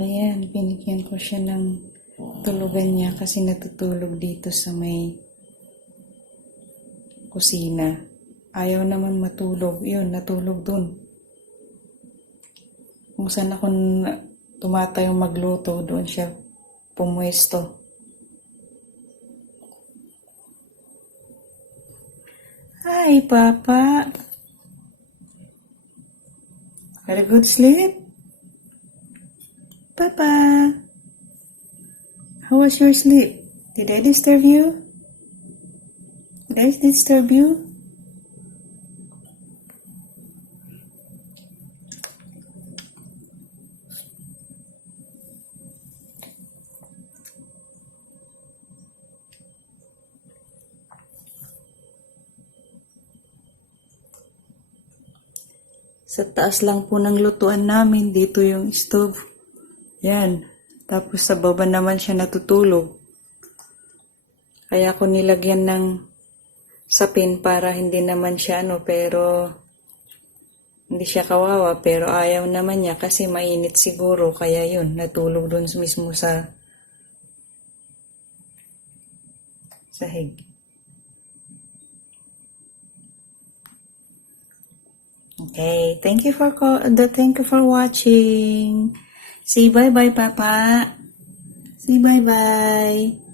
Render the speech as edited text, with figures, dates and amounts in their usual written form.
Ayan, binigyan ko siya ng tulugan niya kasi natutulog dito sa may kusina. Ayaw naman matulog. Yun, natulog dun. Kung saan ako tumatayong magluto, doon siya pumwesto. Hi, Papa. Had a good sleep? Papa, how was your sleep? Did I disturb you? Did I disturb you? Sa taas lang po ng lutuan namin, dito yung stove. Yan. Tapos sa baba naman siya natutulog. Kaya ko nilagyan ng sapin para hindi naman siya pero hindi siya kawawa. Pero ayaw naman niya kasi mainit siguro. Kaya yun, natulog doon mismo sa sahig. Okay, thank you for watching. Say bye-bye, Papa. Say bye-bye.